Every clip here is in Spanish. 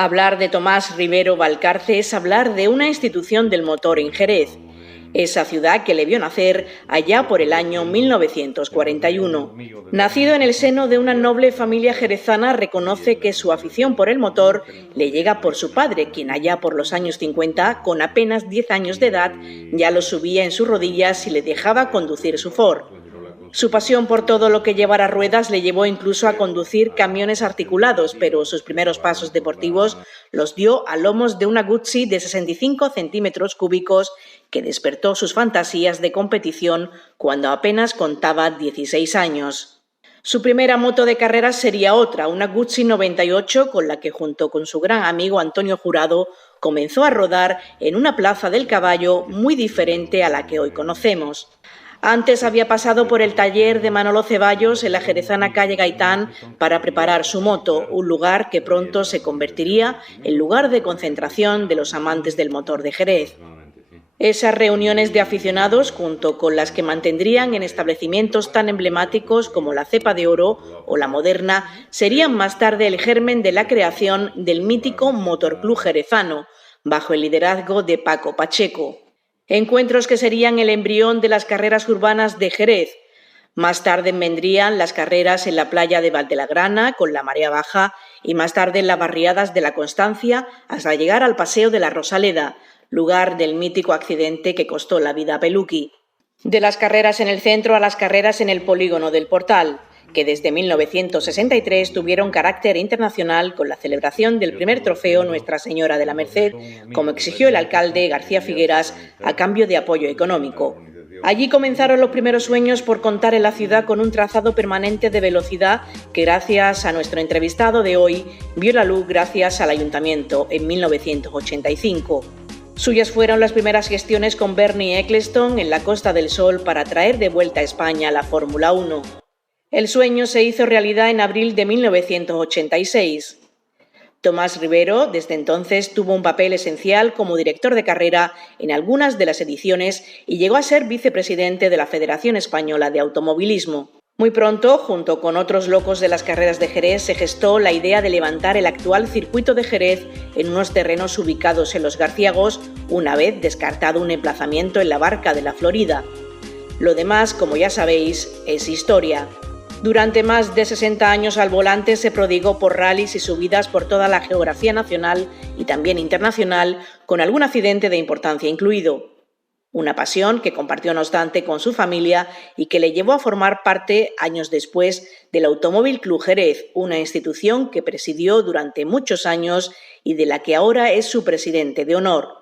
Hablar de Tomás Rivero Valcarce es hablar de una institución del motor en Jerez, esa ciudad que le vio nacer allá por el año 1941. Nacido en el seno de una noble familia jerezana, reconoce que su afición por el motor le llega por su padre, quien allá por los años 50, con apenas 10 años de edad, ya lo subía en sus rodillas y le dejaba conducir su Ford. Su pasión por todo lo que llevara ruedas le llevó incluso a conducir camiones articulados, pero sus primeros pasos deportivos los dio a lomos de una Guzzi de 65 centímetros cúbicos que despertó sus fantasías de competición cuando apenas contaba 16 años. Su primera moto de carreras sería otra, una Guzzi 98, con la que junto con su gran amigo Antonio Jurado comenzó a rodar en una plaza del caballo muy diferente a la que hoy conocemos. Antes había pasado por el taller de Manolo Ceballos en la jerezana calle Gaitán para preparar su moto, un lugar que pronto se convertiría en lugar de concentración de los amantes del motor de Jerez. Esas reuniones de aficionados, junto con las que mantendrían en establecimientos tan emblemáticos como la Cepa de Oro o la Moderna, serían más tarde el germen de la creación del mítico Motorclub Jerezano, bajo el liderazgo de Paco Pacheco. Encuentros que serían el embrión de las carreras urbanas de Jerez. Más tarde vendrían las carreras en la playa de Valdelagrana con la marea baja y más tarde en las barriadas de la Constancia hasta llegar al Paseo de la Rosaleda, lugar del mítico accidente que costó la vida a Peluqui. De las carreras en el centro a las carreras en el polígono del Portal, que desde 1963 tuvieron carácter internacional con la celebración del primer trofeo Nuestra Señora de la Merced, como exigió el alcalde García Figueras a cambio de apoyo económico. Allí comenzaron los primeros sueños por contar en la ciudad con un trazado permanente de velocidad que, gracias a nuestro entrevistado de hoy, vio la luz gracias al ayuntamiento en 1985. Suyas fueron las primeras gestiones con Bernie Ecclestone en la Costa del Sol para traer de vuelta a España la Fórmula 1. El sueño se hizo realidad en abril de 1986. Tomás Rivero, desde entonces, tuvo un papel esencial como director de carrera en algunas de las ediciones y llegó a ser vicepresidente de la Federación Española de Automovilismo. Muy pronto, junto con otros locos de las carreras de Jerez, se gestó la idea de levantar el actual circuito de Jerez en unos terrenos ubicados en Los Garciagos, una vez descartado un emplazamiento en la Barca de la Florida. Lo demás, como ya sabéis, es historia. Durante más de 60 años al volante se prodigó por rallies y subidas por toda la geografía nacional y también internacional, con algún accidente de importancia incluido. Una pasión que compartió no obstante con su familia y que le llevó a formar parte, años después, del Automóvil Club Jerez, una institución que presidió durante muchos años y de la que ahora es su presidente de honor.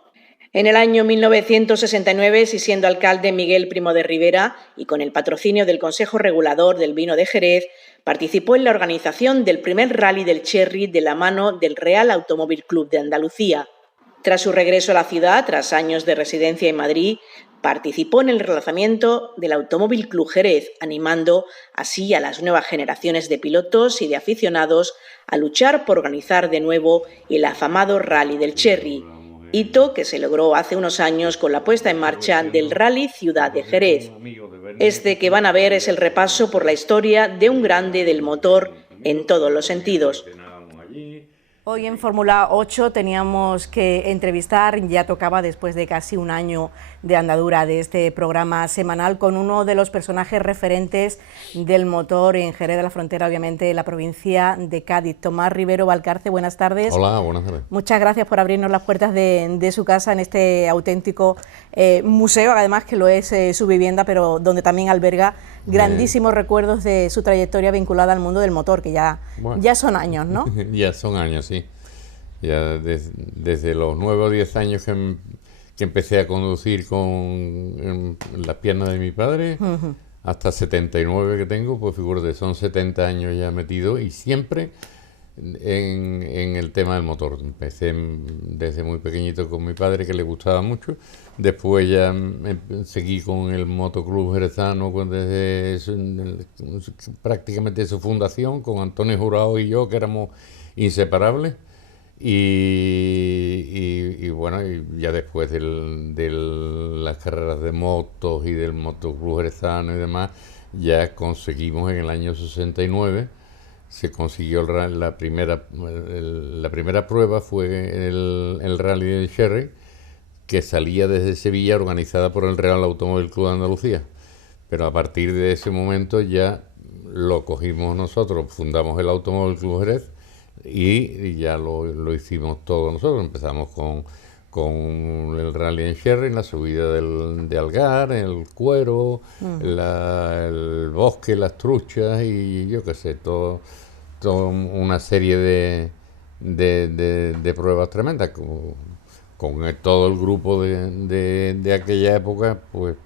En el año 1969, siendo alcalde Miguel Primo de Rivera y con el patrocinio del Consejo Regulador del Vino de Jerez, participó en la organización del primer rally del Cherry de la mano del Real Automóvil Club de Andalucía. Tras su regreso a la ciudad, tras años de residencia en Madrid, participó en el relanzamiento del Automóvil Club Jerez, animando así a las nuevas generaciones de pilotos y de aficionados a luchar por organizar de nuevo el afamado Rally del Cherry, hito que se logró hace unos años con la puesta en marcha del Rally Ciudad de Jerez. Este que van a ver es el repaso por la historia de un grande del motor en todos los sentidos. Hoy en Fórmula 8 teníamos que entrevistar, ya tocaba después de casi un año de andadura de este programa semanal, con uno de los personajes referentes del motor en Jerez de la Frontera, obviamente la provincia de Cádiz. Tomás Rivero Valcarce, buenas tardes. Hola, buenas tardes. Muchas gracias por abrirnos las puertas de su casa en este auténtico museo, además que lo es su vivienda, pero donde también alberga grandísimos recuerdos de su trayectoria vinculada al mundo del motor, que ya son años, ¿no? Ya son años, sí. Ya desde los 9 o 10 años que empecé a conducir con las piernas de mi padre, hasta 79 que tengo, pues figúrate, son 70 años ya metido y siempre en el tema del motor. Empecé desde muy pequeñito con mi padre, que le gustaba mucho. Después ya seguí con el Motoclub Jerezano desde prácticamente su fundación, con Antonio Jurado y yo, que éramos inseparables. Y bueno, y ya después de las carreras de motos y del Motoclub Jerezano y demás, ya conseguimos en el año 69 se consiguió la primera prueba fue el Rally de Sherry, que salía desde Sevilla, organizada por el Real Automóvil Club de Andalucía. Pero a partir de ese momento ya lo cogimos nosotros, fundamos el Automóvil Club Jerez y ya lo hicimos todos nosotros. Empezamos con el Rally en Sherry, la subida de Algar, el Cuero, el Bosque, las Truchas y yo qué sé, todo una serie de pruebas tremendas. Con todo el grupo de aquella época, pues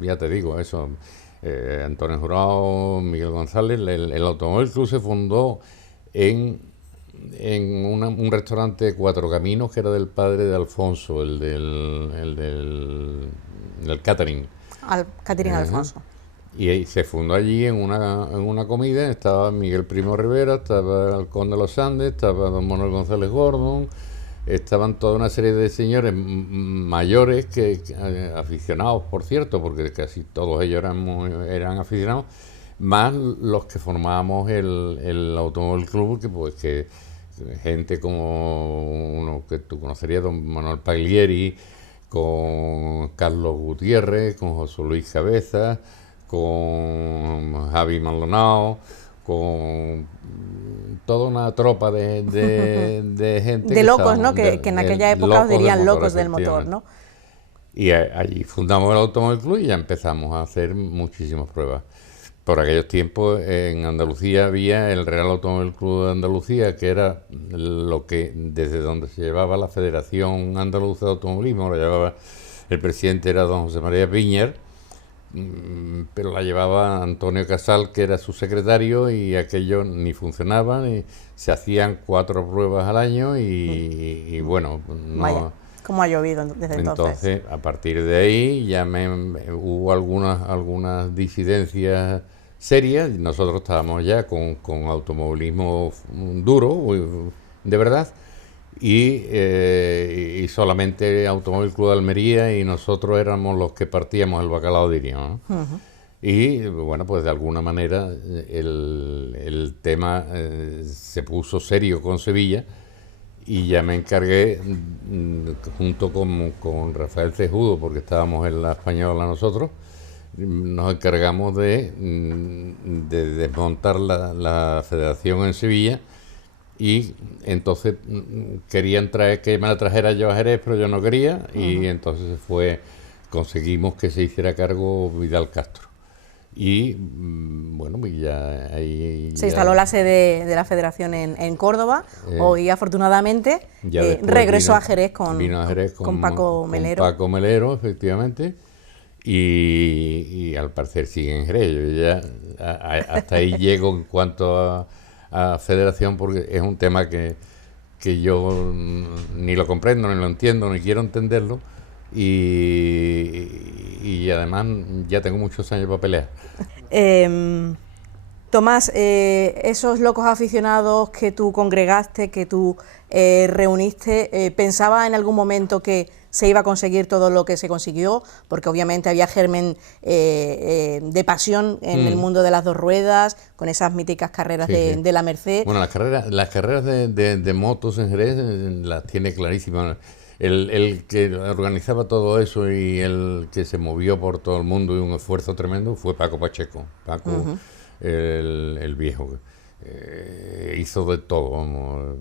ya te digo, eso, Antonio Jurado, Miguel González, el Automóvil Club se fundó en un restaurante de Cuatro Caminos que era del padre de Alfonso, el del catering. Catering Alfonso. Y se fundó allí en una comida, estaba Miguel Primo Rivera, estaba el Conde de los Andes, estaba don Manuel González Gordon, estaban toda una serie de señores mayores que aficionados, por cierto, porque casi todos ellos eran aficionados, más los que formábamos el Automóvil Club, que gente como uno que tú conocerías, don Manuel Paglieri, con Carlos Gutiérrez, con José Luis Cabeza, con Javi Maldonado, con toda una tropa de gente. De locos, ¿no? Que en aquella época os dirían locos del motor, ¿no? Y allí fundamos el Automóvil Club y ya empezamos a hacer muchísimas pruebas. Por aquellos tiempos en Andalucía había el Real Automóvil Club de Andalucía, que era lo que desde donde se llevaba la Federación Andaluza de Automovilismo, la llevaba el presidente, era don José María Piñer, pero la llevaba Antonio Casal, que era su secretario, y aquello ni funcionaba, ni se hacían 4 pruebas al año y bueno, no. Vaya, ¿cómo ha llovido desde entonces? Entonces, a partir de ahí ya hubo algunas disidencias serias. Nosotros estábamos ya con automovilismo duro, de verdad, y solamente Automóvil Club de Almería y nosotros éramos los que partíamos el bacalao, diríamos, ¿no? Uh-huh. Y bueno, pues de alguna manera el tema se puso serio con Sevilla y ya me encargué, junto con Rafael Cejudo, porque estábamos en la Española nosotros, nos encargamos de desmontar la federación en Sevilla. Y entonces querían que me la trajera yo a Jerez, pero yo no quería, y entonces conseguimos que se hiciera cargo Vidal Castro. Y bueno, ya ahí se instaló la sede de la federación en Córdoba. Hoy afortunadamente regresó a Jerez con Paco Melero. Con Paco Melero, efectivamente, y al parecer sigue en Jerez. Yo ya hasta ahí llego en cuanto a federación, porque es un tema que yo ni lo comprendo, ni lo entiendo, ni quiero entenderlo, y además ya tengo muchos años para pelear. Tomás, esos locos aficionados que tú congregaste, que tú reuniste, ¿pensaba en algún momento que se iba a conseguir todo lo que se consiguió? Porque obviamente había germen de pasión en el mundo de las dos ruedas, con esas míticas carreras de la Merced. Bueno, las carreras de motos en Jerez las tiene clarísimas. El que organizaba todo eso y el que se movió por todo el mundo y un esfuerzo tremendo fue Paco Pacheco. Paco, el viejo, hizo de todo, vamos.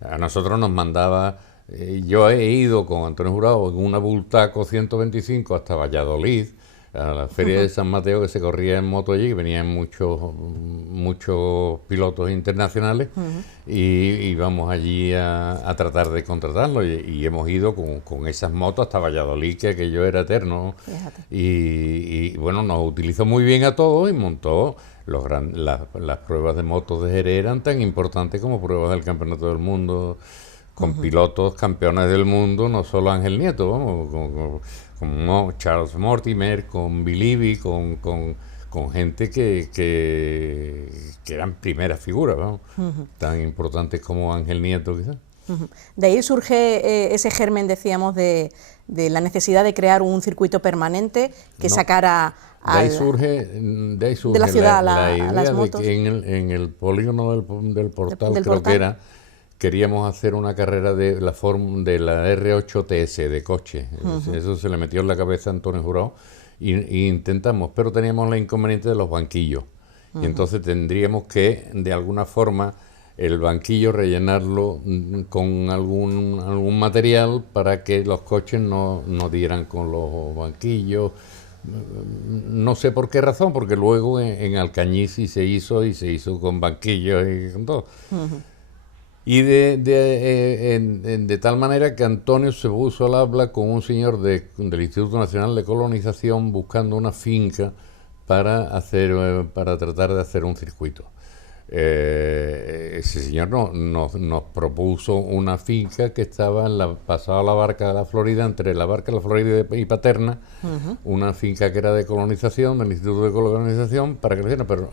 A nosotros nos mandaba. Yo he ido con Antonio Jurado en una Bultaco 125 hasta Valladolid, a la feria de San Mateo, que se corría en moto allí, que venían muchos pilotos internacionales, y íbamos allí a tratar de contratarlo, y hemos ido con esas motos hasta Valladolid, que aquello era eterno. Y bueno, nos utilizó muy bien a todos y montó las pruebas de motos de Jerez, eran tan importantes como pruebas del Campeonato del Mundo, con pilotos campeones del mundo, no solo Ángel Nieto, vamos, con Charles Mortimer, con Bilibi, con gente que eran primeras figuras, vamos, tan importantes como Ángel Nieto, quizás. De ahí surge ese germen, decíamos, de la necesidad de crear un circuito permanente que sacara de ahí surge de la ciudad la a idea las de motos. que en el polígono del Portal, del creo Portal. que era, queríamos hacer una carrera de la R8 TS de coche. Eso se le metió en la cabeza a Antonio Jurado y intentamos, pero teníamos la inconveniente de los banquillos. Y entonces tendríamos que, de alguna forma, el banquillo rellenarlo con algún material para que los coches no dieran con los banquillos. No sé por qué razón, porque luego en Alcañiz sí se hizo, y se hizo con banquillos y con todo. Y de tal manera que Antonio se puso al habla con un señor del Instituto Nacional de Colonización buscando una finca para tratar de hacer un circuito. Ese señor nos propuso una finca que estaba pasada la Barca de la Florida, entre la Barca de la Florida y Paterna, una finca que era de colonización, del Instituto de Colonización, para que lo hicieran, pero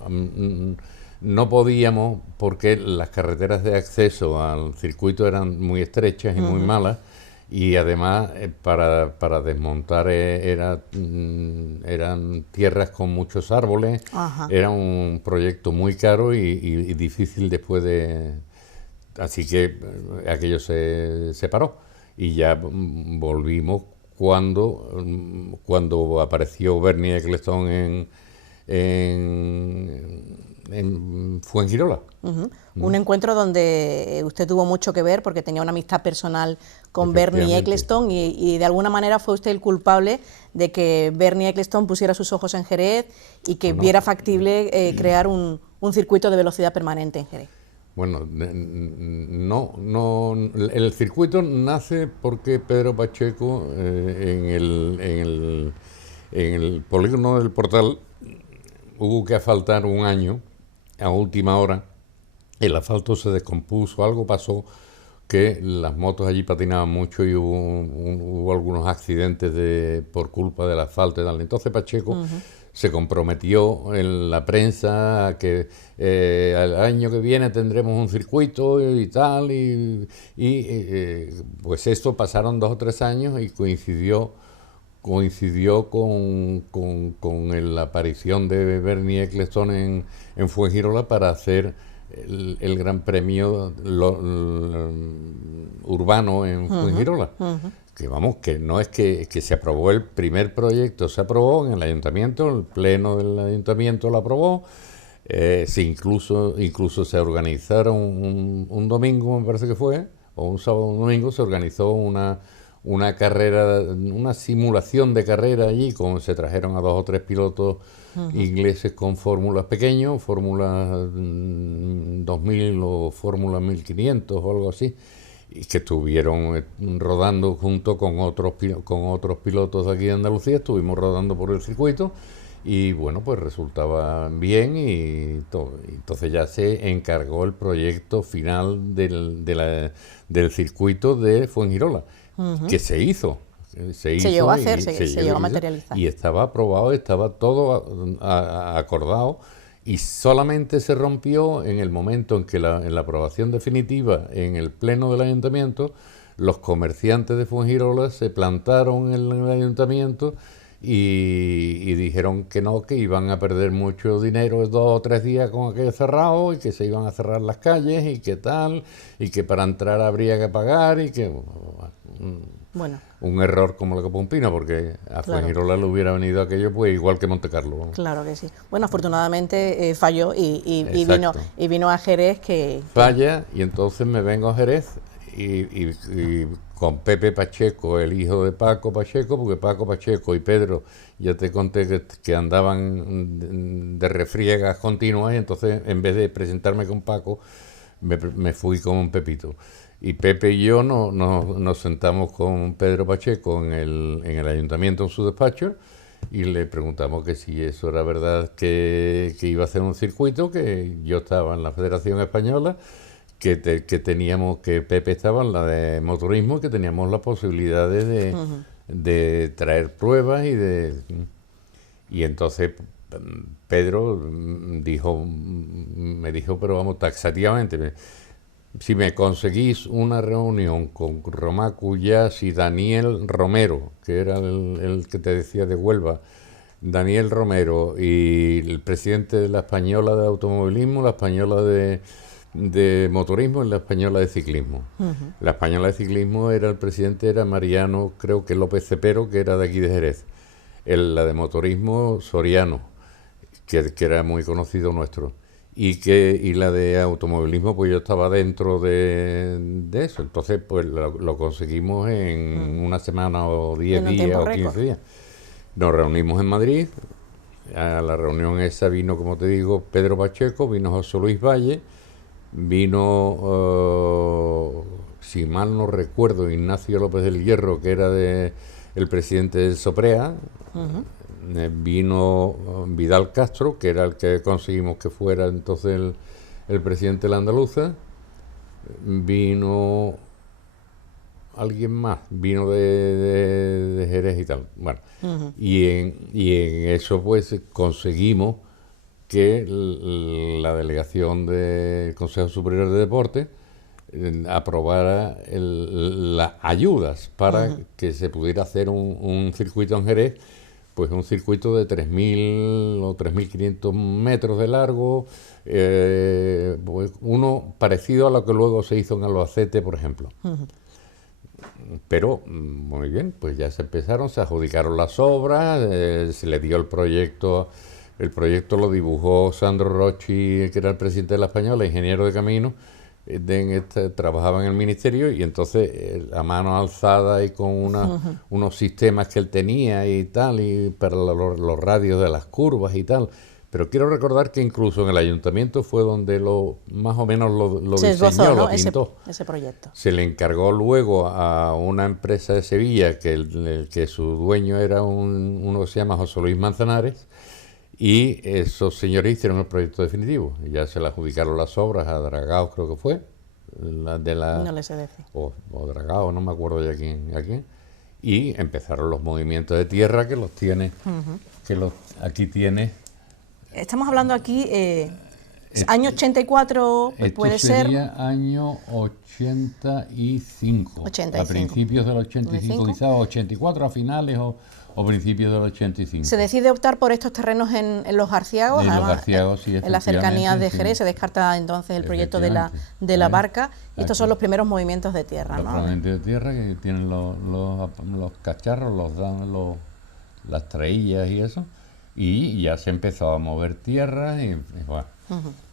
no podíamos, porque las carreteras de acceso al circuito eran muy estrechas y muy malas, y además para desmontar eran tierras con muchos árboles. Era un proyecto muy caro y difícil después así que aquello se paró y ya volvimos cuando apareció Bernie Ecclestone en Fuengirola. Un encuentro donde usted tuvo mucho que ver porque tenía una amistad personal con Bernie Ecclestone y de alguna manera fue usted el culpable de que Bernie Ecclestone pusiera sus ojos en Jerez y que viera factible crear un circuito de velocidad permanente en Jerez. Bueno, el circuito nace porque Pedro Pacheco en el polígono del Portal hubo que asfaltar un año a última hora. El asfalto se descompuso, algo pasó que las motos allí patinaban mucho y hubo algunos accidentes por culpa del asfalto y tal. Entonces Pacheco se comprometió en la prensa a que al año que viene tendremos un circuito y tal, pues esto pasaron 2 o 3 años y coincidió con la aparición de Bernie Ecclestone en Fuengirola para hacer el Gran Premio urbano en Fuengirola. Que no es que se aprobó el primer proyecto, se aprobó en el ayuntamiento, el pleno del ayuntamiento lo aprobó, incluso se organizaron un domingo, me parece que fue, o un sábado o un domingo, se organizó una carrera, una simulación de carrera allí, se trajeron a 2 o 3 pilotos ingleses con fórmulas pequeños, fórmulas 2000 o fórmulas 1500 o algo así, y que estuvieron rodando junto con otros pilotos de aquí de Andalucía. Estuvimos rodando por el circuito y bueno, pues resultaba bien y todo. Entonces ya se encargó el proyecto final del circuito de Fuengirola, que se hizo. Se llegó a hacer, se llegó a materializar. Y estaba aprobado, estaba todo acordado, y solamente se rompió en el momento en que en la aprobación definitiva en el pleno del ayuntamiento, los comerciantes de Fuengirola se plantaron en el ayuntamiento y dijeron que no, que iban a perder mucho dinero 2 o 3 días con aquello cerrado y que se iban a cerrar las calles y que tal, y que para entrar habría que pagar y que... Bueno. Un error como lo que Pompino, porque a Fuengirola le hubiera venido aquello pues igual que Montecarlo. Claro que sí. Bueno, afortunadamente falló y vino a Jerez Falla, y entonces me vengo a Jerez y con Pepe Pacheco, el hijo de Paco Pacheco, porque Paco Pacheco y Pedro, ya te conté que andaban de refriegas continuas, y entonces en vez de presentarme con Paco, me fui con Pepito. Y Pepe y yo nos sentamos con Pedro Pacheco en el ayuntamiento, en su despacho, y le preguntamos que si eso era verdad, que iba a hacer un circuito, que yo estaba en la Federación Española, que Pepe estaba en la de motorismo, que teníamos las posibilidades de traer pruebas y entonces Pedro me dijo, pero vamos, taxativamente, si me conseguís una reunión con Romà Cuyàs y Daniel Romero, que era el que te decía de Huelva, Daniel Romero, y el presidente de la Española de Automovilismo, la Española de Motorismo y la Española de Ciclismo. La Española de Ciclismo el presidente era Mariano, creo que López Cepero, que era de aquí de Jerez. La de Motorismo, Soriano, que era muy conocido nuestro. Y la de automovilismo, pues yo estaba dentro de eso. Entonces, pues lo conseguimos en una semana o 10 días o 15 días. Nos reunimos en Madrid. A la reunión esa vino, como te digo, Pedro Pacheco, vino José Luis Valle, vino, si mal no recuerdo, Ignacio López del Hierro, que era el presidente del Soprea. Vino Vidal Castro, que era el que conseguimos que fuera entonces el presidente de la Andaluza. Vino alguien más, vino de Jerez y tal. Bueno, y en eso pues conseguimos que la delegación del Consejo Superior de Deportes aprobara las ayudas para que se pudiera hacer un circuito en Jerez, pues un circuito de 3.000 o 3.500 metros de largo, pues uno parecido a lo que luego se hizo en Albacete, por ejemplo. Pero, muy bien, pues ya se empezaron, se adjudicaron las obras, se le dio el proyecto lo dibujó Sandro Rocci, que era el presidente de la Española, ingeniero de camino, trabajaba en el ministerio, y entonces a mano alzada y con unos sistemas que él tenía y tal, y para los radios de las curvas y tal. Pero quiero recordar que incluso en el ayuntamiento fue donde más o menos lo diseñó, lo pintó. Ese proyecto. Se le encargó luego a una empresa de Sevilla, que su dueño era uno que se llama José Luis Manzanares, y esos señores hicieron el proyecto definitivo. Y ya se le adjudicaron las obras a Dragaos, creo que fue. No le sé decir. O Dragaos, no me acuerdo ya quién. Y empezaron los movimientos de tierra, que los tiene, aquí tiene. Estamos hablando aquí, año 84, puede ser. Año 85. A principios del 85, quizás 84 a finales o principios del 85. Se decide optar por estos terrenos en los Arciagos, en los Arciagos, sí, en las cercanías de Jerez. Se descarta entonces el proyecto de la barca. Y estos son los primeros movimientos de tierra, los ¿no? movimientos de tierra que tienen los cacharros, las traillas y eso. Y ya se empezó a mover tierra y bueno.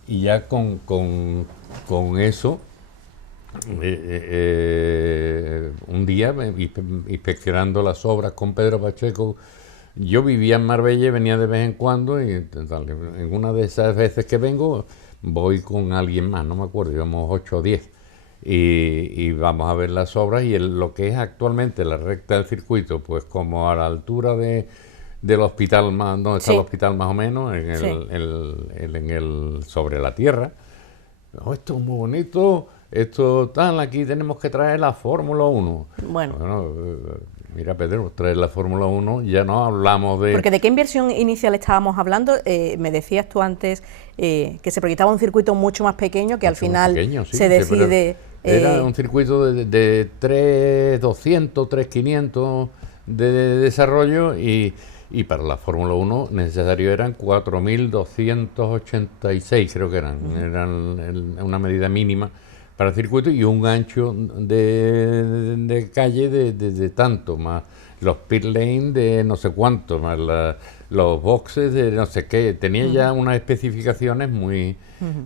Y ya con eso, un día inspeccionando las obras con Pedro Pacheco, yo vivía en Marbella y venía de vez en cuando, y en una de esas veces que vengo voy con alguien más, no me acuerdo, íbamos 8 o 10, y vamos a ver las obras, y lo que es actualmente la recta del circuito, pues como a la altura del hospital, donde está el hospital más o menos, sobre la tierra. Esto es muy bonito, esto tal, aquí tenemos que traer la Fórmula 1. Bueno, mira, Pedro, traer la Fórmula 1, ya no hablamos de... Porque ¿de qué inversión inicial estábamos hablando? Me decías tú antes que se proyectaba un circuito mucho más pequeño, que al final se decide... Era un circuito de 3.200, 3.500 de desarrollo, y para la Fórmula 1 necesario eran 4.286, creo que eran una medida mínima para el circuito, y un ancho de calle de tanto, más los pit lane de no sé cuánto, más los boxes de no sé qué. Tenía ya unas especificaciones muy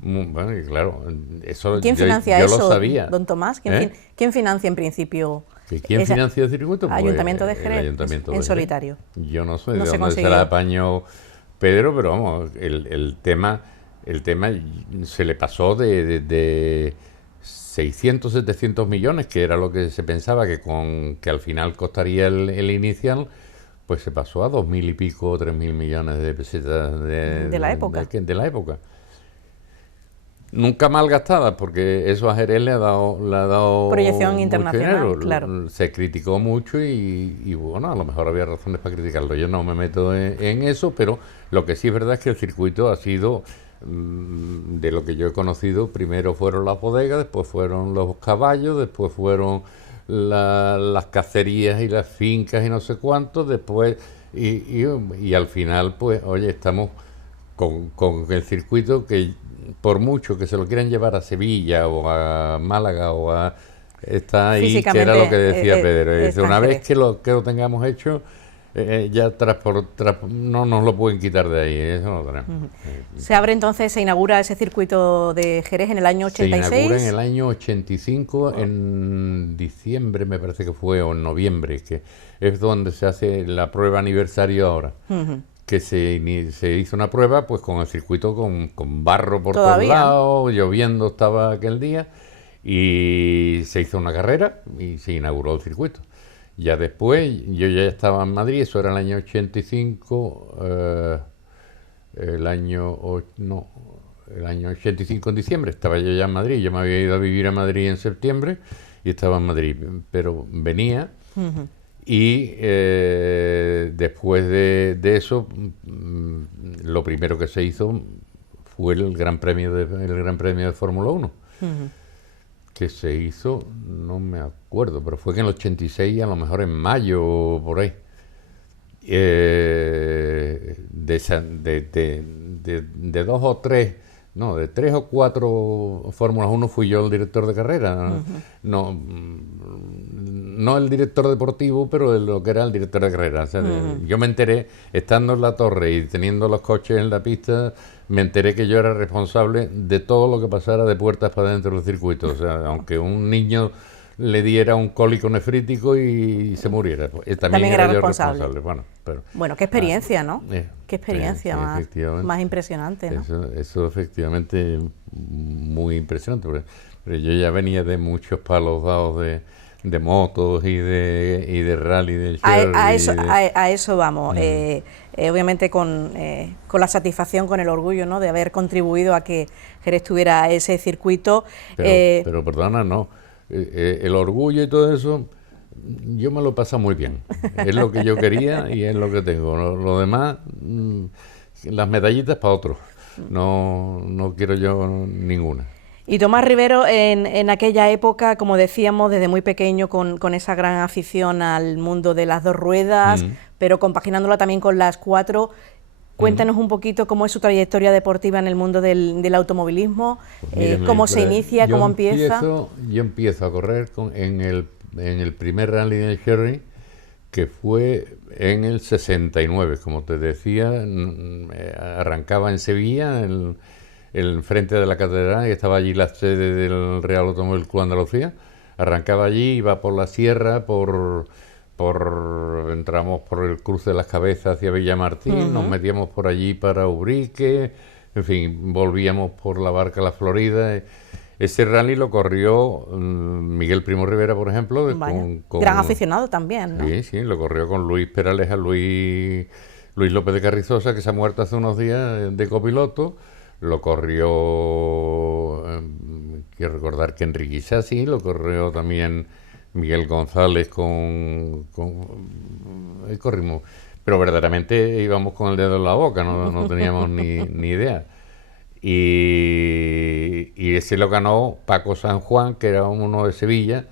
bueno, y claro, eso ¿quién financia eso, lo sabía. Don Tomás? ¿Quién financia en principio? ¿Quién financia el circuito? Pues Ayuntamiento de Jerez, Ayuntamiento en de solitario. Yo no sé de dónde se la apañó Pedro, pero vamos, el tema se le pasó de 600, 700 millones, que era lo que se pensaba que al final costaría el inicial, pues se pasó a 2.000 y pico, 3.000 millones de pesetas de la época. De la época. Nunca mal gastadas, porque eso a Jerez le ha dado proyección internacional, claro. Se criticó mucho y bueno, a lo mejor había razones para criticarlo. Yo no me meto en eso, pero lo que sí es verdad es que el circuito ha sido de lo que yo he conocido, primero fueron las bodegas, después fueron los caballos, después fueron las cacerías y las fincas y no sé cuántos, después y al final, pues, oye, estamos con el circuito que, por mucho que se lo quieran llevar a Sevilla o a Málaga o a... Está ahí, que era lo que decía Pedro. Dice, una vez que lo tengamos hecho, ya no nos lo pueden quitar de ahí, eso no lo tenemos. Se abre entonces, se inaugura ese circuito de Jerez en el año 86. Se inaugura en el año 85, en diciembre me parece que fue, o en noviembre, que es donde se hace la prueba aniversario ahora. Que se hizo una prueba pues con el circuito con barro por todos lados, lloviendo estaba aquel día, y se hizo una carrera y se inauguró el circuito. Ya después, yo ya estaba en Madrid, eso era el año 85, el año 85 en diciembre, estaba yo ya en Madrid, yo me había ido a vivir a Madrid en septiembre y estaba en Madrid, pero venía... Y después de eso, lo primero que se hizo fue el Gran Premio de Fórmula 1, que se hizo, no me acuerdo, pero fue que en el 86, a lo mejor en mayo o por ahí. De 2 o 3, no, de 3 o 4 Fórmulas 1 fui yo el director de carrera. No el director deportivo, pero de lo que era el director de carrera. O sea, yo me enteré, estando en la torre y teniendo los coches en la pista, me enteré que yo era responsable de todo lo que pasara de puertas para dentro del circuito. O sea, aunque un niño le diera un cólico nefrítico y se muriera, pues, también era yo responsable. Bueno, qué experiencia, ¿no? Qué experiencia más impresionante, ¿no? Eso efectivamente muy impresionante, pero yo ya venía de muchos palos dados de motos y de rally, de a eso vamos. Obviamente con la satisfacción, con el orgullo, ¿no?, de haber contribuido a que Jerez tuviera ese circuito. Pero perdona, no. El orgullo y todo eso, yo me lo paso muy bien. Es lo que yo quería y es lo que tengo. Lo demás, las medallitas para otros. No quiero yo ninguna. Y Tomás Rivero, en aquella época, como decíamos, desde muy pequeño, con esa gran afición al mundo de las 2 ruedas, pero compaginándola también con las 4, cuéntanos un poquito cómo es su trayectoria deportiva en el mundo del automovilismo, pues cómo se inicia, cómo empieza. Yo empiezo a correr en el primer rally de Sherry, que fue en el 69, como te decía, arrancaba en Sevilla, el frente de la catedral, y estaba allí la sede del Real Automóvil Club Andalucía. Arrancaba allí, iba por la sierra, entramos por el cruce de las Cabezas hacia Villamartín, nos metíamos por allí para Ubrique, en fin, volvíamos por la Barca La Florida. Ese rally lo corrió Miguel Primo Rivera, por ejemplo. Gran aficionado también, ¿no? Sí, lo corrió con Luis Peraleja, Luis López de Carrizosa, que se ha muerto hace unos días, de copiloto. Lo corrió, quiero recordar que Enrique Isasi, lo corrió también Miguel González corrimos, pero verdaderamente íbamos con el dedo en la boca, no teníamos ni idea. Y ese lo ganó Paco San Juan, que era uno de Sevilla,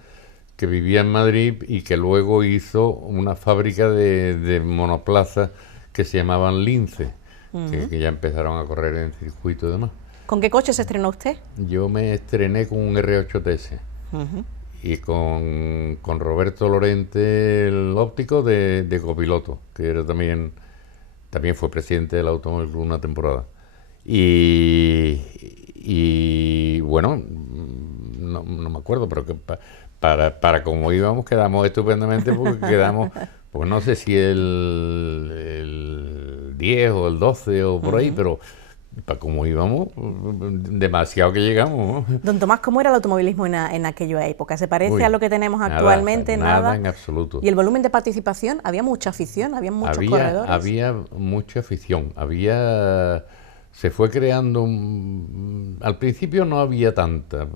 que vivía en Madrid y que luego hizo una fábrica de monoplazas que se llamaban Lince. Que ya empezaron a correr en circuito y demás. ¿Con qué coche se estrenó usted? Yo me estrené con un R8 TS y con Roberto Lorente, el óptico, de copiloto, que era también fue presidente del Automóvil Club una temporada. Y bueno, no me acuerdo, pero que para como íbamos quedamos estupendamente, porque quedamos, pues no sé si el 10 o el 12 o por ahí, pero para como íbamos, demasiado que llegamos, ¿no? Don Tomás, ¿cómo era el automovilismo en aquella época? ¿Se parece a lo que tenemos actualmente? Nada en absoluto. ¿Y el volumen de participación? ¿Había mucha afición? ¿Había muchos corredores? Había mucha afición. Se fue creando... al principio no había tanta.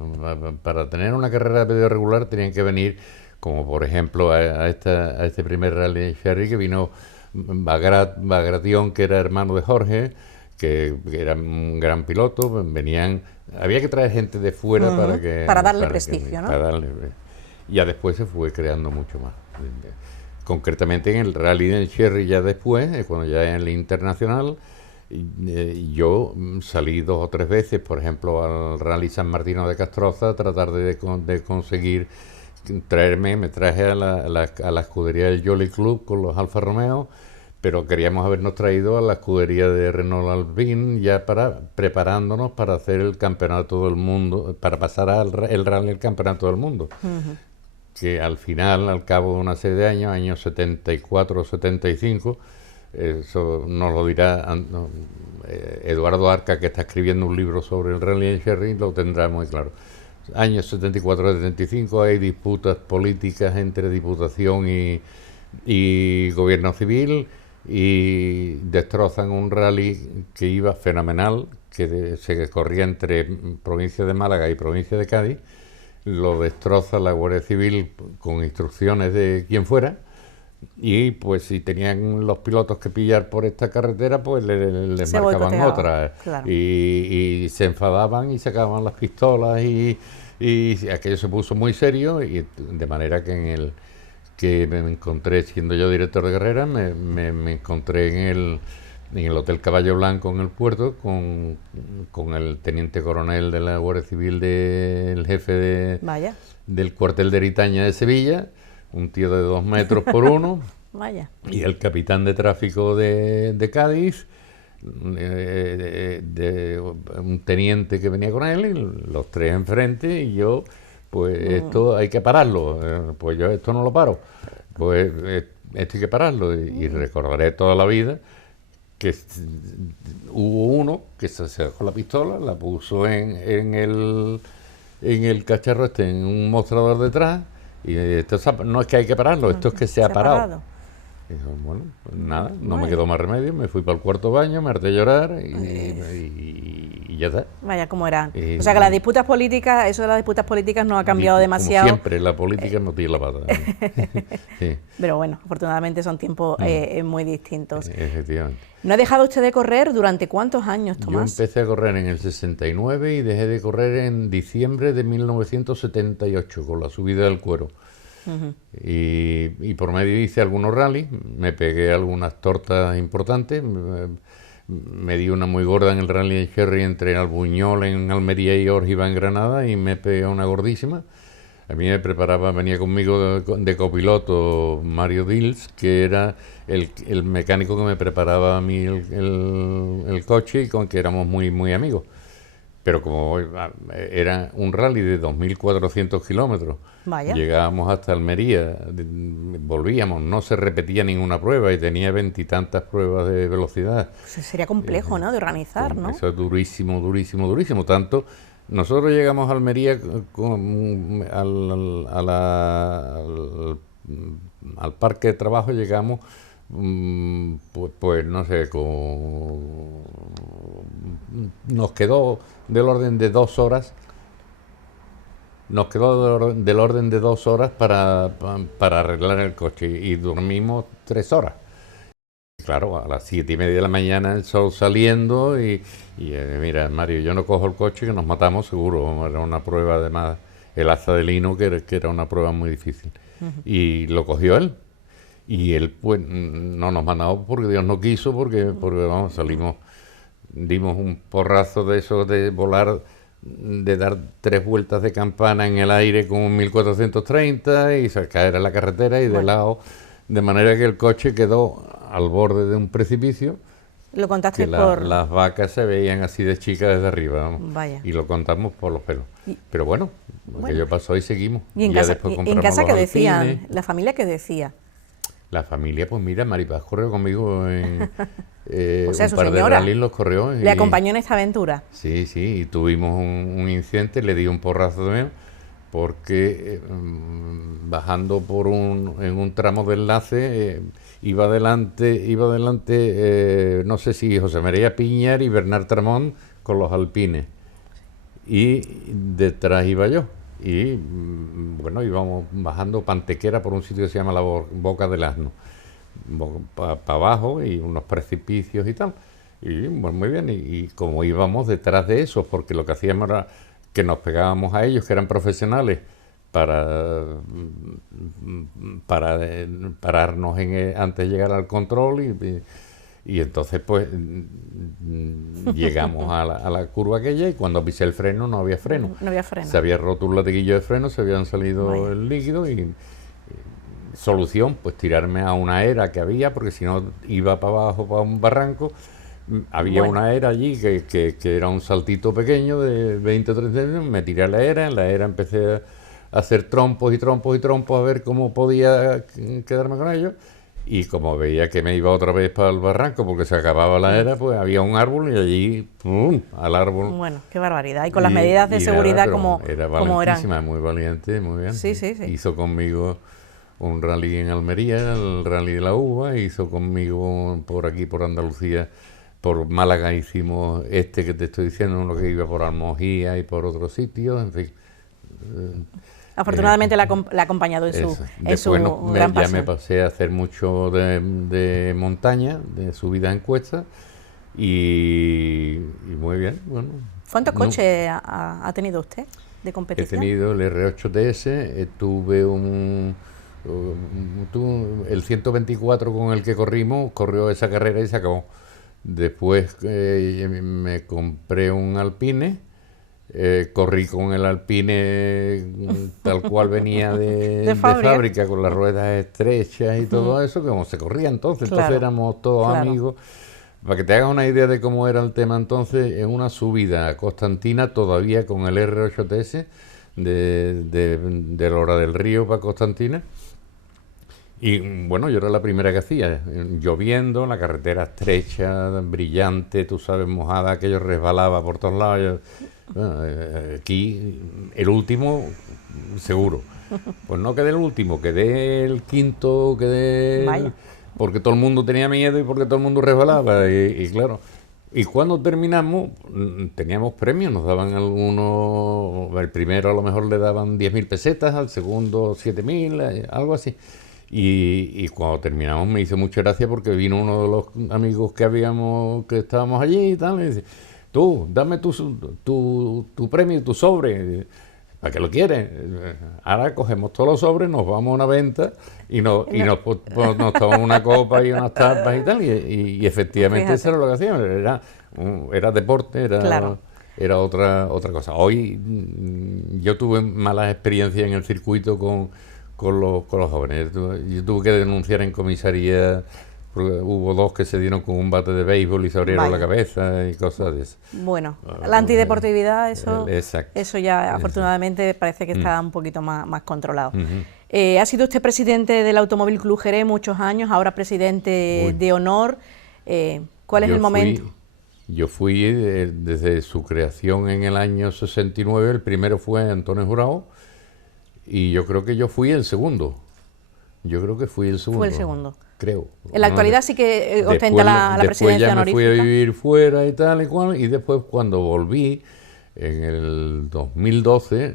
Para tener una carrera de regular tenían que venir, como por ejemplo a este primer rally de Sherry, que vino Bagration, que era hermano de Jorge, que era un gran piloto, venían, había que traer gente de fuera para darle prestigio, ¿no? Ya después se fue creando mucho más. Concretamente en el rally del Cherry ya después, cuando ya en el internacional, yo salí 2 o 3 veces, por ejemplo, al rally San Martino de Castroza, a tratar de conseguir me traje a la escudería del Jolly Club con los Alfa Romeo, pero queríamos habernos traído a la escudería de Renault Alpine ya preparándonos para hacer el campeonato del mundo, para pasar el rally del campeonato del mundo. Que al final, al cabo de una serie de años, años 74 o 75, eso nos lo dirá Eduardo Arca, que está escribiendo un libro sobre el rally en Cherry, lo tendrá muy claro. Años 74-75 hay disputas políticas entre Diputación y Gobierno Civil, y destrozan un rally que iba fenomenal, que se corría entre provincia de Málaga y provincia de Cádiz. Lo destroza la Guardia Civil con instrucciones de quien fuera, y pues si tenían los pilotos que pillar por esta carretera, pues les marcaban otra, claro. Y se enfadaban y sacaban las pistolas, y aquello se puso muy serio, y de manera que que me encontré, siendo yo director de carrera, me encontré en el Hotel Caballo Blanco en el puerto con el teniente coronel de la Guardia Civil, del jefe del cuartel de Eritaña de Sevilla, un tío de 2 metros por 1, y el capitán de tráfico de Cádiz, un teniente que venía con él, y los 3 enfrente, y yo, pues esto hay que pararlo, pues yo esto no lo paro, pues esto hay que pararlo, y recordaré toda la vida que hubo uno que se sacó la pistola, la puso en el cacharro en un mostrador detrás, y esto no es que hay que pararlo, esto es que se ha parado. Y dijo, bueno, pues nada, no me quedó más remedio, me fui para el cuarto baño, me harté a llorar y ya está. Vaya, cómo era. O sea que las disputas políticas, eso de las disputas políticas no ha cambiado demasiado. Como siempre, la política no tiene la pata. Sí. Pero bueno, afortunadamente son tiempos muy distintos. Efectivamente. ¿No ha dejado usted de correr durante cuántos años, Tomás? Yo empecé a correr en el 69 y dejé de correr en diciembre de 1978 con la subida del Cuero. Y por medio hice algunos rallies, me pegué algunas tortas importantes, me di una muy gorda en el rally de Cherry entre Albuñol en Almería y Órgiva en Granada, y me pegué una gordísima. A mí venía conmigo de copiloto Mario Dils, que era el mecánico que me preparaba a mí el coche, y con que éramos muy amigos. Pero como era un rally de 2.400 kilómetros, llegábamos hasta Almería, volvíamos, no se repetía ninguna prueba y tenía 20 y tantas pruebas de velocidad. Pues sería complejo, ¿no?, de organizar, ¿no? Eso es durísimo. Tanto, nosotros llegamos a Almería al parque de trabajo, llegamos, pues no sé, nos quedó del orden de 2 horas. Nos quedó del orden de 2 horas para arreglar el coche, y dormimos 3 horas. Claro, a las 7:30 de la mañana el sol saliendo, y mira, Mario, yo no cojo el coche, que nos matamos seguro. Era una prueba, además, el Aza de Lino, que era una prueba muy difícil. Y lo cogió él. Y él, pues, no nos mandamos porque Dios no quiso, porque vamos, dimos un porrazo de eso, de volar, de dar 3 vueltas de campana en el aire con un 1430 y caer a la carretera y de lado, de manera que el coche quedó al borde de un precipicio. Lo contaste las vacas se veían así de chicas desde arriba, vamos. Vaya. Y lo contamos por los pelos. Pero bueno, aquello pasó y seguimos. ¿Y en casa qué decían? ¿La familia qué decía? La familia, pues mira, Maripaz corrió conmigo en o sea, un par de rallies, los corrió. ¿Le acompañó en esta aventura? Sí, y tuvimos un incidente, le di un porrazo también, porque bajando en un tramo de enlace, iba adelante, no sé si José María Piñar y Bernard Tramont con los Alpines, y detrás iba yo. Y bueno, íbamos bajando Pantequera por un sitio que se llama la Boca del Asno, para abajo, y unos precipicios y tal. Y bueno, muy bien, y como íbamos detrás de eso, porque lo que hacíamos era que nos pegábamos a ellos, que eran profesionales, para pararnos antes de llegar al control y entonces pues llegamos a la curva aquella y cuando pisé el freno no había freno. No había freno. Se había roto un latiguillo de freno, se habían salido el líquido y solución, pues tirarme a una era que había, porque si no iba para abajo, para un barranco. Había una era allí que era un saltito pequeño de 20 o 30 años, me tiré a en la era empecé a hacer trompos y trompos y trompos a ver cómo podía quedarme con ellos, y como veía que me iba otra vez para el barranco porque se acababa la era, pues había un árbol y allí, ¡pum!, al árbol. Bueno, qué barbaridad. Y con las medidas de seguridad nada, como valentísima, eran. Muy valiente, muy bien. Sí. Hizo conmigo un rally en Almería, el rally de la uva, hizo conmigo por aquí, por Andalucía. Por Málaga hicimos que te estoy diciendo, uno que iba por Almojía y por otros sitios, en fin. Afortunadamente la ha acompañado en su gran pasión. Ya me pasé a hacer mucho de montaña, de subida en cuesta, y muy bien. Bueno, ¿cuántos coches ha tenido usted de competición? He tenido el R8TS, tuve el 124 con el que corrió esa carrera y se acabó. Después me compré un Alpine, corrí con el Alpine tal cual venía de fábrica, con las ruedas estrechas y todo eso, como se corría entonces éramos todos amigos. Para que te hagas una idea de cómo era el tema entonces, en una subida a Constantina, todavía con el R8TS, de Lora del Río para Constantina. Y bueno, yo era la primera que hacía, lloviendo, la carretera estrecha, brillante, tú sabes, mojada, aquello resbalaba por todos lados. Aquí, el último, seguro. Pues no quedé el último, quedé el quinto, porque todo el mundo tenía miedo y porque todo el mundo resbalaba. Y claro, y cuando terminamos, teníamos premios, nos daban algunos, el primero a lo mejor le daban 10.000 pesetas, al segundo 7.000, algo así. Y cuando terminamos me hizo mucha gracia porque vino uno de los amigos que estábamos allí y tal, y dice, tú, dame tu premio, tu sobre, ¿para qué lo quieres? Ahora cogemos todos los sobres, nos vamos a una venta y nos tomamos una copa y unas tapas y tal, y efectivamente eso era lo que hacíamos, era deporte, era otra cosa. Hoy yo tuve malas experiencias en el circuito con los jóvenes. Yo tuve que denunciar en comisaría porque hubo dos que se dieron con un bate de béisbol y se abrieron la cabeza y cosas de eso. Bueno, la antideportividad, eso ya afortunadamente parece que está un poquito más controlado. Ha sido usted presidente del Automóvil Club Jerez muchos años, ahora presidente de honor. ¿Cuál es el momento? Yo fui desde su creación en el año 69, el primero fue Antonio Jurado, y yo creo que yo fui el segundo. Fue el segundo. Creo. En la actualidad sí que ostenta la presidencia honorífica. Después ya me fui a vivir fuera y tal y cual, y después cuando volví, en el 2012,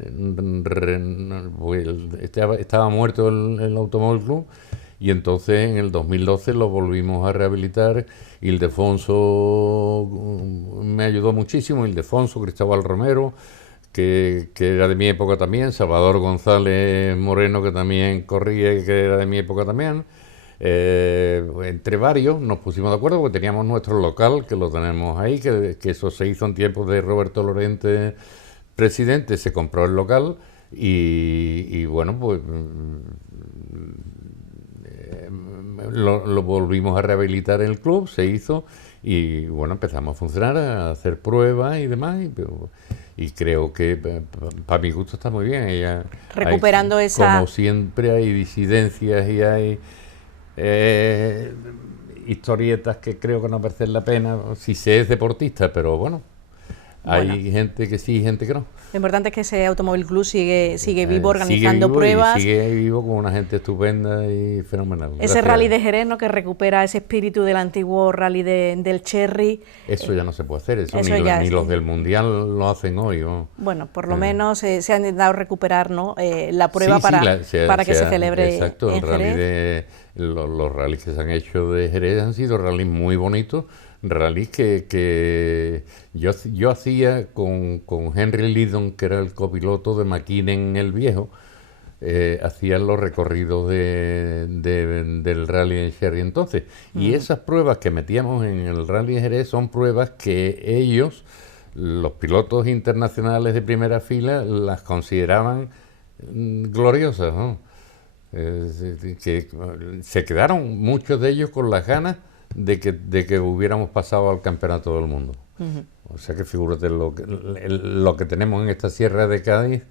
estaba muerto el Automóvil Club, y entonces en el 2012 lo volvimos a rehabilitar. Ildefonso me ayudó muchísimo, Ildefonso, Cristóbal Romero, que era de mi época también, Salvador González Moreno, que también corría y que era de mi época también. Entre varios nos pusimos de acuerdo porque teníamos nuestro local, que lo tenemos ahí, que eso se hizo en tiempos de Roberto Lorente presidente, se compró el local y bueno, pues lo volvimos a rehabilitar en el club, se hizo y bueno, empezamos a funcionar, a hacer pruebas y demás, y creo que para mi gusto está muy bien. Recuperando como siempre hay disidencias y hay historietas que creo que no merecen la pena si se es deportista, pero bueno, hay gente que sí y gente que no. Lo importante es que ese Automóvil Club sigue vivo, organizando pruebas. Sigue vivo con una gente estupenda y fenomenal. Ese rally de Jerez, ¿no?, que recupera ese espíritu del antiguo rally del Cherry. Eso ya no se puede hacer, ni los del Mundial lo hacen hoy, ¿no? Bueno, por lo menos se han intentado recuperar, ¿no?, la prueba para que se celebre. Exacto, el rally los rallies que se han hecho de Jerez han sido rallies muy bonitos, rallies que yo hacía con Henry Liddon, que era el copiloto de McKinnon el Viejo, hacían los recorridos del rally en Sherry entonces. Y esas pruebas que metíamos en el rally de Jerez son pruebas que ellos, los pilotos internacionales de primera fila, las consideraban gloriosas, ¿no? Que se quedaron muchos de ellos con las ganas de que hubiéramos pasado al campeonato del mundo. O sea que figúrate lo que tenemos en esta sierra de Cádiz,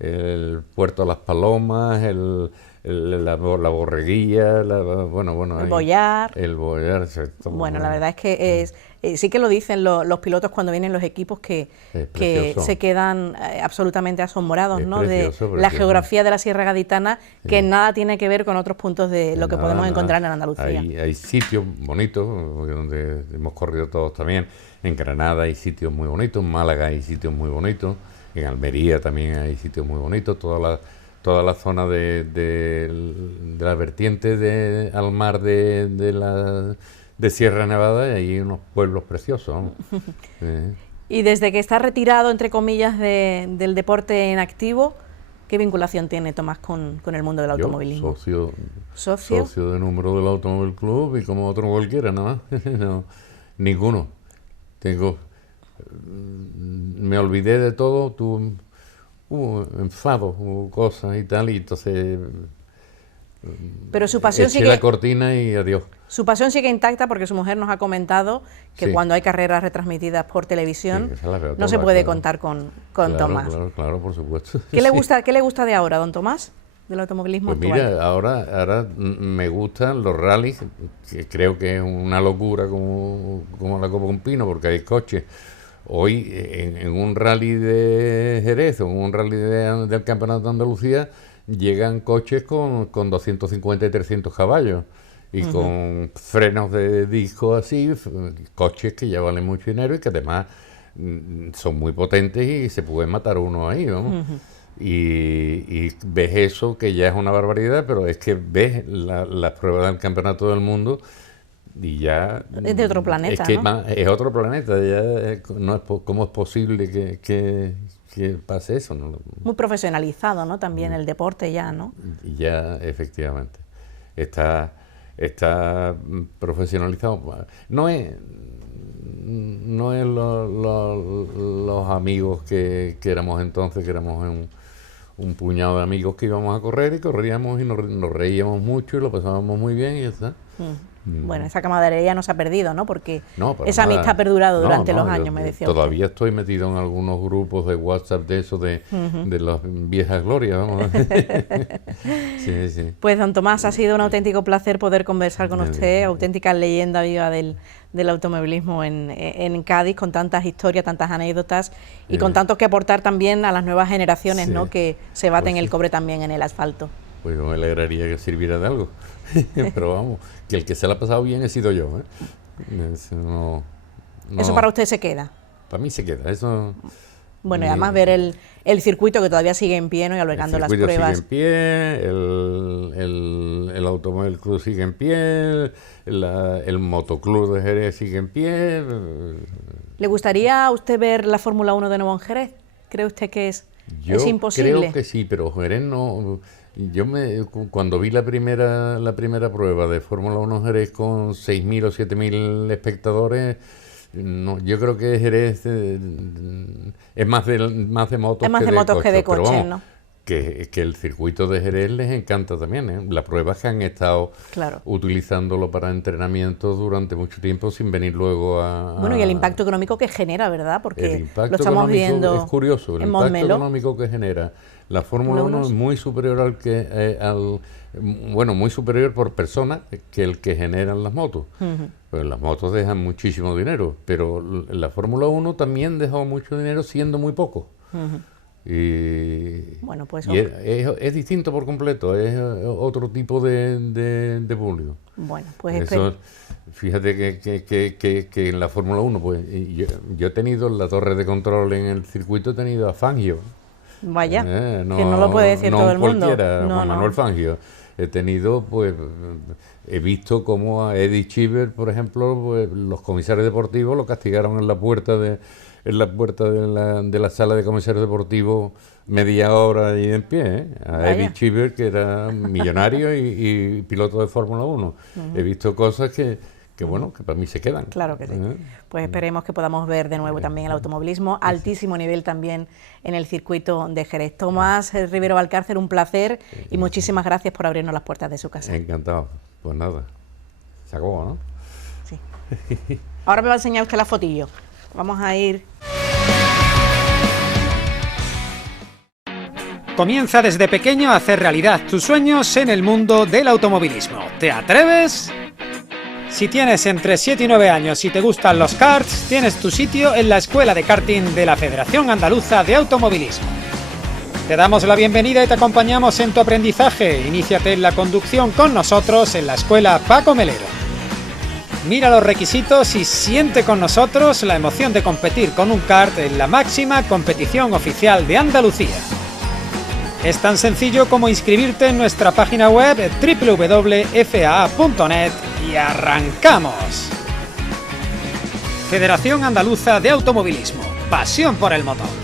el Puerto de las Palomas, la Borreguilla, el Boyar. El Boyar. Bueno, la verdad es que sí que lo dicen los pilotos cuando vienen los equipos que se quedan absolutamente asombrados, ¿no? Precioso. La geografía de la Sierra Gaditana, que nada tiene que ver con otros puntos de lo que podemos encontrar en Andalucía. Hay sitios bonitos, donde hemos corrido todos también. En Granada hay sitios muy bonitos, en Málaga hay sitios muy bonitos, en Almería también hay sitios muy bonitos, toda la zona de la vertiente al mar de Sierra Nevada, y hay unos pueblos preciosos, ¿no? Y desde que está retirado, entre comillas, del deporte en activo, ¿qué vinculación tiene Tomás con el mundo del automovilismo? Socio de número del Automóvil Club, y como otro cualquiera, nada más. No, ninguno. Me olvidé de todo, hubo enfados, hubo cosas y tal, y entonces pero su pasión eché la cortina y adiós. Su pasión sigue intacta, porque su mujer nos ha comentado que cuando hay carreras retransmitidas por televisión no se puede contar con Tomás. Claro, por supuesto. ¿Qué le gusta de ahora, don Tomás, del automovilismo actual? Mira, ahora me gustan los rallies, que creo que es una locura como la Copa un Pino, porque hay coches. Hoy en un rally de Jerez o en un rally del Campeonato de Andalucía llegan coches con 250 y 300 caballos y con frenos de disco así, coches que ya valen mucho dinero y que además son muy potentes y se puede matar uno ahí, vamos. Y ves eso, que ya es una barbaridad, pero es que ves las pruebas del Campeonato del Mundo y ya es de otro planeta, es que es otro planeta, ya no es ¿cómo es posible que pase eso? ¿No? Muy profesionalizado, ¿no? También el deporte ya, ¿no? Ya, efectivamente, está profesionalizado. No es los amigos que éramos entonces, que éramos un puñado de amigos que íbamos a correr y corríamos y nos reíamos mucho y lo pasábamos muy bien y ya está. Bueno, esa camaradería no se ha perdido, ¿no? Porque esa amistad ha perdurado durante los años, me decía todavía usted. Estoy metido en algunos grupos de WhatsApp de eso, de las viejas glorias, vamos. Sí. Pues, don Tomás, ha sido un auténtico placer poder conversar con usted, auténtica leyenda viva del automovilismo en Cádiz, con tantas historias, tantas anécdotas y con tanto que aportar también a las nuevas generaciones, ¿no? Que se baten el cobre también en el asfalto. Pues me alegraría que sirviera de algo. Pero vamos, que el que se la ha pasado bien he sido yo, ¿eh? Eso para usted se queda. Para mí se queda, eso. Bueno, y además ver el circuito, que todavía sigue en pie, ¿no? Y albergando las pruebas. El circuito sigue en pie, el Automóvil Club sigue en pie, el Motoclub de Jerez sigue en pie. ¿Le gustaría a usted ver la Fórmula 1 de nuevo en Jerez? ¿Cree usted que es imposible? Creo que sí, pero Jerez no. Cuando vi la primera prueba de Fórmula 1 Jerez con 6.000 o 7.000 espectadores, yo creo que Jerez es más de motos que de coches, vamos, ¿no? Que el circuito de Jerez les encanta también, ¿eh? Las pruebas que han estado utilizándolo para entrenamientos durante mucho tiempo sin venir luego a... Bueno, y el impacto económico que genera, ¿verdad? Porque lo estamos viendo. Es curioso, el impacto económico que genera. La Fórmula 1 es muy superior muy superior por persona que el que generan las motos. Pues las motos dejan muchísimo dinero, pero la Fórmula 1 también dejó mucho dinero siendo muy poco. Y, bueno, pues, es distinto por completo, es otro tipo de público. Bueno, pues eso, fíjate que en la Fórmula 1, pues yo he tenido en la torre de control en el circuito, he tenido a Fangio. Vaya, que no lo puede decir todo el mundo. Manuel Fangio. he tenido, pues, he visto cómo a Eddie Cheever, por ejemplo, pues, los comisarios deportivos lo castigaron en la puerta de la sala de comisarios deportivos media hora ahí en pie, ¿eh? A Eddie Cheever, que era millonario y piloto de Fórmula 1. He visto cosas que bueno, que para mí se quedan. Claro que sí. Pues esperemos que podamos ver de nuevo también el automovilismo, altísimo nivel también en el circuito de Jerez. Tomás Rivero Valcárcel, un placer y muchísimas gracias por abrirnos las puertas de su casa. Encantado. Pues nada, se acabó, ¿no? Sí. Ahora me va a enseñar usted la fotillo. Vamos a ir... Comienza desde pequeño a hacer realidad tus sueños en el mundo del automovilismo. ¿Te atreves? Si tienes entre 7 y 9 años y te gustan los karts, tienes tu sitio en la Escuela de Karting de la Federación Andaluza de Automovilismo. Te damos la bienvenida y te acompañamos en tu aprendizaje. Iníciate en la conducción con nosotros en la Escuela Paco Melero. Mira los requisitos y siente con nosotros la emoción de competir con un kart en la máxima competición oficial de Andalucía. Es tan sencillo como inscribirte en nuestra página web www.faa.net y ¡arrancamos! Federación Andaluza de Automovilismo. Pasión por el motor.